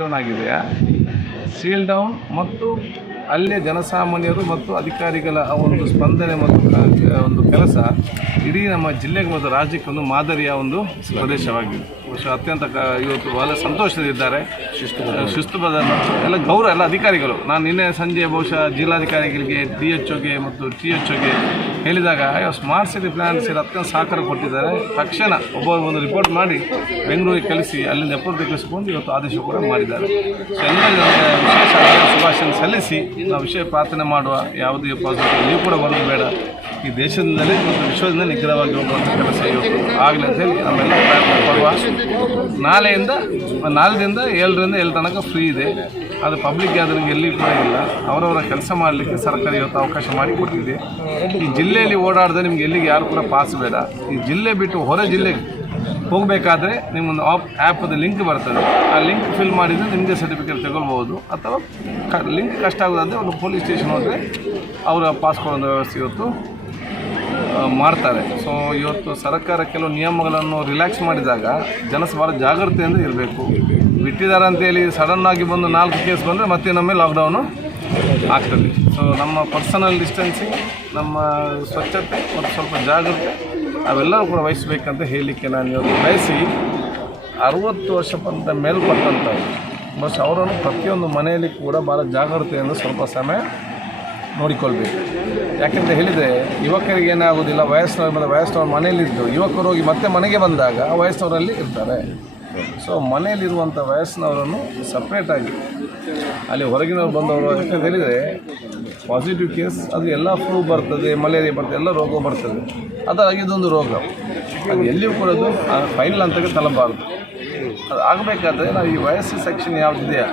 Down ಆಗಿದೆಯಾ? Seal down ಮತ್ತು ಅಲ್ಲೇ ಜನಸಾಮಾನ್ಯರು ಮತ್ತು ಅಧಿಕಾರಿಗಳ ಆ ಒಂದು ಸ್ಪಂದನೆ ಮತ್ತು ಒಂದು ಕೆಲಸ ಇಡೀ ನಮ್ಮ ಜಿಲ್ಲೆಗೆ ಮತ್ತು ರಾಜ್ಯಕ್ಕೆ ಒಂದು ಮಾದರಿಯ ಒಂದು ಪ್ರದೇಶವಾಗಿದೆ. ಬಹುಶಃ ಅತ್ಯಂತ ಕ ಇವತ್ತು ಬಹಳ ಸಂತೋಷದಿದ್ದಾರೆ ಶಿಸ್ತು ಮತ್ತು ಎಲ್ಲ ಗೌರವ ಎಲ್ಲ ಅಧಿಕಾರಿಗಳು. ನಾನು ನಿನ್ನೆ ಸಂಜೆ ಬಹುಶಃ ಜಿಲ್ಲಾಧಿಕಾರಿಗಳಿಗೆ ಡಿ ಎಚ್ ಒಗೆ ಮತ್ತು ಟಿ ಎಚ್ ಒಗೆ ಹೇಳಿದಾಗ ಸ್ಮಾರ್ಟ್ ಸಿಟಿ ಪ್ಲಾನ್ ಸೇರಿ ಸಹಕಾರ ಕೊಟ್ಟಿದ್ದಾರೆ. ತಕ್ಷಣ ಒಬ್ಬ ಒಂದು ರಿಪೋರ್ಟ್ ಮಾಡಿ ಬೆಂಗಳೂರಿಗೆ ಕಳಿಸಿ, ಅಲ್ಲಿಂದ ಎಪ್ಪತ್ತು ಕಳಿಸಿಕೊಂಡು ಇವತ್ತು ಆದೇಶ ಕೂಡ ಮಾಡಿದ್ದಾರೆ. ಸೊ ವಿಶೇಷ ಶುಭಾಶಯ ಸಲ್ಲಿಸಿ, ನಾವು ವಿಷಯ ಪ್ರಾರ್ಥನೆ ಮಾಡುವ ಯಾವುದೇ ಪಾಸಿಟಿವ್ ನೀವು ಕೂಡ ಬರೋದು ಬೇಡ. ಈ ದೇಶದಿಂದಲೇ ಮತ್ತು ವಿಶ್ವದಿಂದ ನಿಖರವಾಗಿ ಹೋಗುವಂಥ ಕೆಲಸ ಇವತ್ತು ಆಗಲಿ ಅಂತೇಳಿ ನಾವೆಲ್ಲ ಪ್ರಯತ್ನ ಪಡುವ ನಾಳೆಯಿಂದ ನಾಳೆದಿಂದ ಏಳರಿಂದ ಏಳು ತನಕ ಫ್ರೀ ಇದೆ. ಅದು ಪಬ್ಲಿಕ್ ಗ್ಯಾದರಿಂಗ್ ಎಲ್ಲಿ ಕೂಡ ಇಲ್ಲ. ಅವರವರ ಕೆಲಸ ಮಾಡಲಿಕ್ಕೆ ಸರ್ಕಾರ ಇವತ್ತು ಅವಕಾಶ ಮಾಡಿಕೊಟ್ಟಿದೆ ಈ ಜಿಲ್ಲೆಯಲ್ಲಿ ಓಡಾಡದೆ ನಿಮ್ಗೆ ಎಲ್ಲಿಗೆ ಯಾರು ಕೂಡ ಪಾಸ್ ಬೇಡ. ಈ ಜಿಲ್ಲೆ ಬಿಟ್ಟು ಹೊರ ಜಿಲ್ಲೆಗೆ ಹೋಗಬೇಕಾದ್ರೆ ನಿಮ್ಮೊಂದು ಆಪ್ ಆ್ಯಪದ ಲಿಂಕ್ ಬರ್ತದೆ. ಆ ಲಿಂಕ್ ಫಿಲ್ ಮಾಡಿದರೆ ನಿಮಗೆ ಸರ್ಟಿಫಿಕೇಟ್ ತಗೊಳ್ಬೋದು ಅಥವಾ ಕ ಲಿಂಕ್ ಕಷ್ಟ ಆಗೋದಂದರೆ ಒಂದು ಪೊಲೀಸ್ ಸ್ಟೇಷನ್ ಹೋದರೆ ಅವರ ಪಾಸ್ ವ್ಯವಸ್ಥೆ ಇವತ್ತು ಮಾಡ್ತಾರೆ. ಸೊ ಇವತ್ತು ಸರ್ಕಾರ ಕೆಲವು ನಿಯಮಗಳನ್ನು ರಿಲ್ಯಾಕ್ಸ್ ಮಾಡಿದಾಗ ಜನ ಭಾಳ ಜಾಗ್ರತೆಯಿಂದ ಇರಬೇಕು. ಬಿಟ್ಟಿದ್ದಾರೆ ಅಂತೇಳಿ ಸಡನ್ನಾಗಿ ಬಂದು ನಾಲ್ಕು ಕೇಸ್ ಬಂದರೆ ಮತ್ತೆ ನಮ್ಮೇ ಲಾಕ್ಡೌನು ಆಗ್ತದೆ. ಸೊ ನಮ್ಮ ಪರ್ಸನಲ್ ಡಿಸ್ಟೆನ್ಸಿಂಗ್ ನಮ್ಮ ಸ್ವಚ್ಛತೆ ಮತ್ತು ಸ್ವಲ್ಪ ಜಾಗ್ರತೆ ಅವೆಲ್ಲರೂ ಕೂಡ ವಹಿಸಬೇಕಂತ ಹೇಳಲಿಕ್ಕೆ ನಾನು ಇವತ್ತು ಬಯಸಿ, ಅರುವತ್ತು ವರ್ಷ ಪಂತ ಮೇಲ್ಪಟ್ಟಂಥವ್ರು, ಬಸ್ ಅವರನ್ನು ಪ್ರತಿಯೊಂದು ಮನೆಯಲ್ಲಿ ಕೂಡ ಭಾಳ ಜಾಗೃತೆಯನ್ನು ಸ್ವಲ್ಪ ಸಮಯ ನೋಡಿಕೊಳ್ಬೇಕು. ಯಾಕೆಂತ ಹೇಳಿದರೆ, ಯುವಕರಿಗೆ ಏನಾಗೋದಿಲ್ಲ ವಯಸ್ಸಿನವ್ರ ಮೇಲೆ ವಯಸ್ಸಿನವ್ರ ಮನೆಯಲ್ಲಿದ್ದು, ಯುವಕರು ಹೋಗಿ ಮತ್ತೆ ಮನೆಗೆ ಬಂದಾಗ ಆ ವಯಸ್ಸಿನವರಲ್ಲಿ ಇರ್ತಾರೆ. ಸೊ ಮನೆಯಲ್ಲಿರುವಂಥ ವಯಸ್ಸಿನವರನ್ನು ಸಪ್ರೇಟಾಗಿ ಅಲ್ಲಿ ಹೊರಗಿನವ್ರು ಬಂದವರು ಅಂತ ಹೇಳಿದರೆ ಪಾಸಿಟಿವ್ ಕೇಸ್ ಅದು ಎಲ್ಲ ಫ್ಲೂ ಬರ್ತದೆ ಮಲೇರಿಯಾ ಬರ್ತದೆ, ಎಲ್ಲ ರೋಗ ಬರ್ತದೆ. ಅದಾಗಿ ಇದೊಂದು ರೋಗ. ಅದು ಎಲ್ಲಿಯೂ ಕೂಡ ಅದು ಫೈನಲ್ ಅಂತ ತಲಬಾರ್ದು ಅದು ಆಗಬೇಕಾದ್ರೆ ನಾವು ಈ ವಯಸ್ಸು ಸೆಕ್ಷನ್ ಯಾವುದಿದೆಯಾ,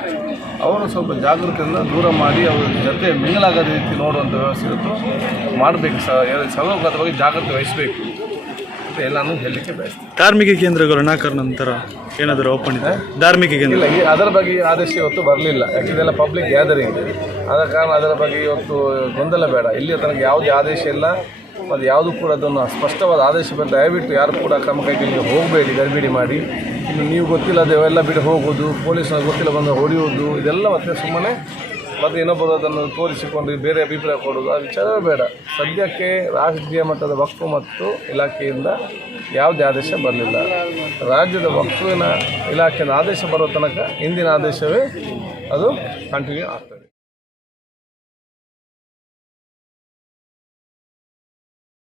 ಅವರು ಸ್ವಲ್ಪ ಜಾಗೃತಿಯಿಂದ ದೂರ ಮಾಡಿ ಅವ್ರ ಜೊತೆ ಮಿಂಗಲಾಗದ ರೀತಿ ನೋಡುವಂಥ ವ್ಯವಸ್ಥೆ ಇರುತ್ತೋ, ಮಾಡಬೇಕು. ಸರ್ವೋಗತ ಬಗ್ಗೆ ಜಾಗೃತಿ ವಹಿಸಬೇಕು. ಅಂತ ಎಲ್ಲಾನು ಹೇಳಲಿಕ್ಕೆ ಬಯಸ್ತೀನಿ. ಧಾರ್ಮಿಕ ಕೇಂದ್ರಗಳು ನಾಲ್ಕರ ನಂತರ ಏನಾದರೂ ಓಪನ್ ಇದೆ ಧಾರ್ಮಿಕ ಕೇಂದ್ರ ಇಲ್ಲ ಈ ಅದರ ಬಗ್ಗೆ ಆದೇಶ ಇವತ್ತು ಬರಲಿಲ್ಲ. ಯಾಕೆಂದೆಲ್ಲ ಪಬ್ಲಿಕ್ ಗ್ಯಾದರಿಂಗ್ ಆದ ಕಾರಣ ಅದರ ಬಗ್ಗೆ ಇವತ್ತು ಗೊಂದಲ ಬೇಡ. ಇಲ್ಲಿಯ ತನಕ ಯಾವುದೇ ಆದೇಶ ಇಲ್ಲ. ಅದು ಯಾವುದು ಕೂಡ ಅದನ್ನು ಸ್ಪಷ್ಟವಾದ ಆದೇಶ ಬಂದು ದಯವಿಟ್ಟು ಯಾರು ಕೂಡ ಕ್ರಮ ಕೈಗೊಳ್ಳಿ ಹೋಗಬೇಡಿ ಗಡಿಬಿಡಿ ಮಾಡಿ. ಇನ್ನು ನೀವು ಗೊತ್ತಿಲ್ಲದೆ ಎಲ್ಲ ಬಿಡಿ ಹೋಗೋದು ಪೊಲೀಸ್ನ ಗೊತ್ತಿಲ್ಲ ಬಂದು ಹೊಡೆಯೋದು ಇದೆಲ್ಲ ಮತ್ತೆ ಸುಮ್ಮನೆ ಮತ್ತು ಇನ್ನೊಬ್ಬರು ಅದನ್ನು ತೋರಿಸಿಕೊಂಡು ಬೇರೆ ಅಭಿಪ್ರಾಯ ಕೊಡೋದು ಆ ವಿಚಾರವೇ ಬೇಡ. ಸದ್ಯಕ್ಕೆ ರಾಷ್ಟ್ರೀಯ ಮಟ್ಟದ ವಕ್ಫು ಮತ್ತು ಇಲಾಖೆಯಿಂದ ಯಾವುದೇ ಆದೇಶ ಬರಲಿಲ್ಲ. ರಾಜ್ಯದ ವಕ್ಫಿನ ಇಲಾಖೆಯ ಆದೇಶ ಬರೋ ತನಕ ಹಿಂದಿನ ಆದೇಶವೇ ಅದು ಕಂಟಿನ್ಯೂ ಆಗ್ತದೆ.